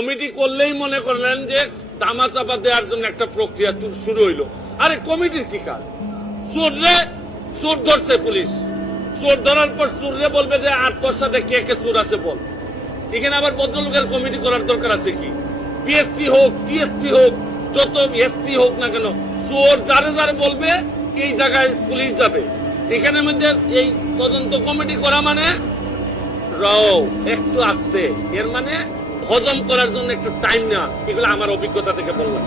Committee করলেই মনে করলেন যে ধামাচাপা দেওয়ার জন্য একটা প্রক্রিয়া শুরু হইলো। আরে কমিটির কি কাজ? চোর ধরছে পুলিশ, চোর ধরার পর চোররে বলবে যে আর তোর সাথে কে কে চোর আছে বল। এখানে আবার ভদ্রলোকের কমিটি করার দরকার আছে কি? পিএসসি হোক, টিএসসি হোক, যত এসসি হোক না কেন, চোর যারে যারে বলবে এই জায়গায় পুলিশ যাবে। এখানের মধ্যে এই তদন্ত কমিটি করা মানে একটু আস্তে, এর মানে হজম করার জন্য একটু টাইম নেওয়া। এগুলো আমার অভিজ্ঞতা থেকে বললাম।